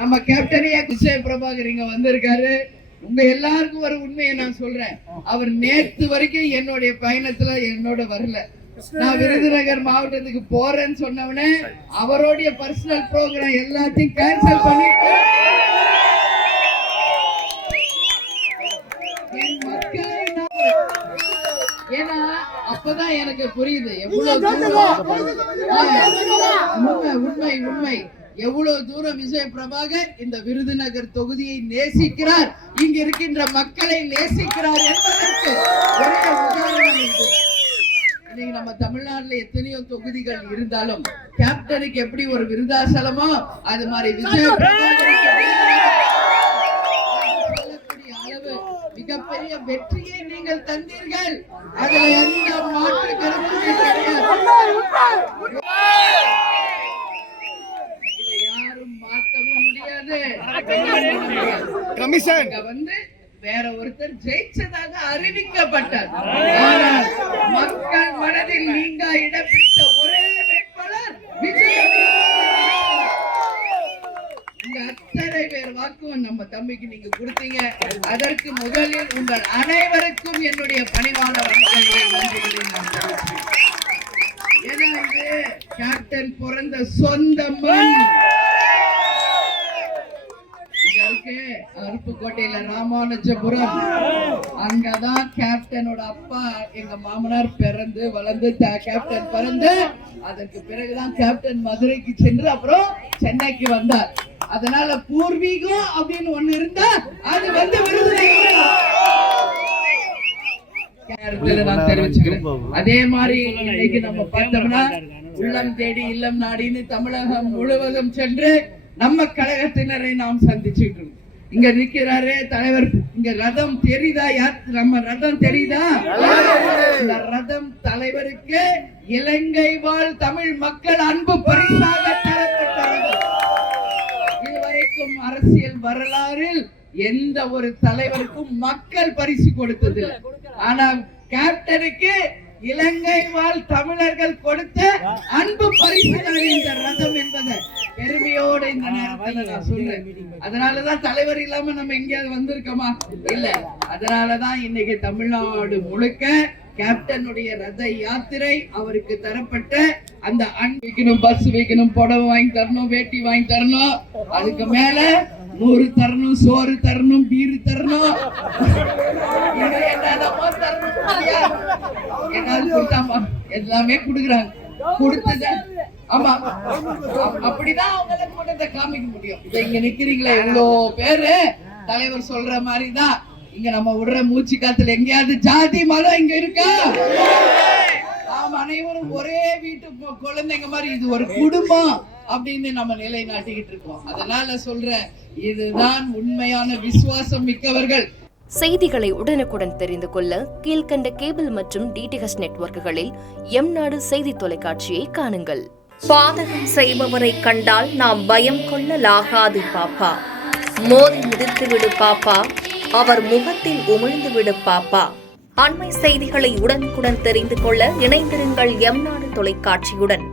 நம்ம கேப்டனையா விஜய் பிரபாகர் இங்க வந்திருக்காரு. உங்க எல்லாருக்கும் ஒரு உண்மையை நான் சொல்றேன். அவர் நேத்து வரைக்கும் என்னுடைய பயணத்துல என்னோட வரல. நான் விருதுநகர் மாவட்டத்துக்கு போறேன்னு சொன்னவனே அவருடைய பர்சனல் ப்ரோக்ராம் எல்லாத்தையும் கேன்சல் பண்ணிட்டு என் மக்களை, ஏன்னா அப்பதான் எனக்கு புரியுது எவ்வளவு உண்மை எவ்வளவு தூரம் விஜய் பிரபாகர் இந்த விருதுநகர் தொகுதியை நேசிக்கிறார், இங்க இருக்கின்ற மக்களை நேசிக்கிறார் என்பதற்கு ஒரே உதாரணம் இது. இன்னைக்கு நம்ம தமிழ்நாட்டுல எத்தனையோ தொகுதிகள் இருந்தாலும் கேப்டனுக்கு எப்படி ஒரு விருதாசலமோ அது மாதிரி விஜய் பிரபாகருக்கு அளவு மிகப்பெரிய வெற்றியை நீங்கள் தந்தீர்கள். அதுல எந்த மாற்று கருத்தும் கிடையாது. இதை யாரும் மாற்றவும் முடியாது. வந்து வேற ஒருத்தர் ஜெயிச்சதாக அறிவிக்கப்பட்டார். ஆனால் மக்கள் மனதில் நீங்க இடம் பிடித்த ஒரே வேட்பாளர் விஜய். உங்க அத்தனை பேர் வாக்கும் நம்ம தம்பிக்கு நீங்க கொடுத்தீங்க. அதற்கு முதலில் உங்கள் அனைவருக்கும் என்னுடைய பணிவான வணக்கங்களை நன்றிகளை நான் தெரிவிக்கிறேன். ஏன்னா இது கேப்டன் பிறந்த சொந்த மண். அருப்புக்கோட்டையில ராமானுஜபுரம், அங்கதான் கேப்டனோட அப்பா எங்க மாமனார் பிறந்து வளர்ந்து கேப்டன் பிறந்து அதற்கு பிறகுதான் கேப்டன் மதுரைக்கு சென்று அப்புறம் சென்னைக்கு வந்தார். அதனால பூர்வீகம் அப்படின்னு ஒண்ணு இருந்தா அது வந்து நான் தெரிவிச்சுக்கிறேன். அதே மாதிரி இன்னைக்கு நம்ம பார்த்தோம்னா உள்ளம் தேடி இல்லம் நாடின்னு தமிழகம் முழுவதும் சென்று நம்ம கழகத்தினரை நாம் சந்திச்சுட்டு இருக்கோம். இங்க நிக்கிறாரு தலைவர். இங்க ரதம் தெரியுதா? நம்ம ரதம் தெரியுதா? இந்த ரதம் தலைவருக்கு இலங்கை வாழ் தமிழ் மக்கள் அன்பு பரிசாக தரப்பட்டது. இதுவரைக்கும் அரசியல் வரலாறில் எந்த ஒரு தலைவருக்கும் மக்கள் பரிசு கொடுத்தது. ஆனா கேப்டனுக்கு இலங்கை வாழ் தமிழர்கள் கொடுத்த அன்பு பரிசு இந்த ரதம் என்பதை பெருமையோடு இந்த நேரத்தில் நான் சொல்றேன். அதனாலதான் தலைவர் இல்லாம நம்ம எங்கேயாவது வந்திருக்கோமா? இல்ல. அதனாலதான் இன்னைக்கு தமிழ்நாடு முழுக்க கேப்டனுடைய ரத யாத்திரை அவருக்கு தரப்பட்ட அந்த அன்பு வைக்கணும், பஸ் வைக்கணும், புடவை வாங்கி தரணும், வேட்டி வாங்கி தரணும், அதுக்கு மேல 100 தரணும், சோறு தரணும், பீரு தரணும், எல்லாமே கொடுக்குறாங்க. கொடுத்தது ஆமா, அப்படிதான் அவங்களை கூட்டத்தை காமிக்க முடியும். இப்ப இங்க நிக்கிறீங்களா எவ்வளவு பேரு தலைவர் சொல்ற மாதிரிதான் இங்க நம்ம விடுற மூச்சு காத்துல எங்கேயாவது ஜாதி மதம் இங்க இருக்கா? நாம் அனைவரும் ஒரே வீட்டு குழந்தைங்க மாதிரி, இது ஒரு குடும்பம் அப்படின்னு நம்ம நிலைநாட்டிக்கிட்டு இருக்கோம். அதனால சொல்றேன், இதுதான் உண்மையான விசுவாசம் மிக்கவர்கள். செய்திகளை உடனுக்குடன் தெரிந்து கொள்ள கீழ்கண்ட கேபிள் மற்றும் டிடிஹெச் நெட்வொர்க்குகளில் எம்நாடு செய்தி தொலைக்காட்சியை காணுங்கள். பாதகம் செய்பவரை கண்டால் நாம் பயம் கொள்ளலாகாது பாப்பா. மோதி மிதித்து விடு பாப்பா, அவர் முகத்தில் உமிழ்ந்து விடு பாப்பா. அண்மை செய்திகளை உடனுக்குடன் தெரிந்து கொள்ள இணைந்திருங்கள் எம்நாடு தொலைக்காட்சியுடன்.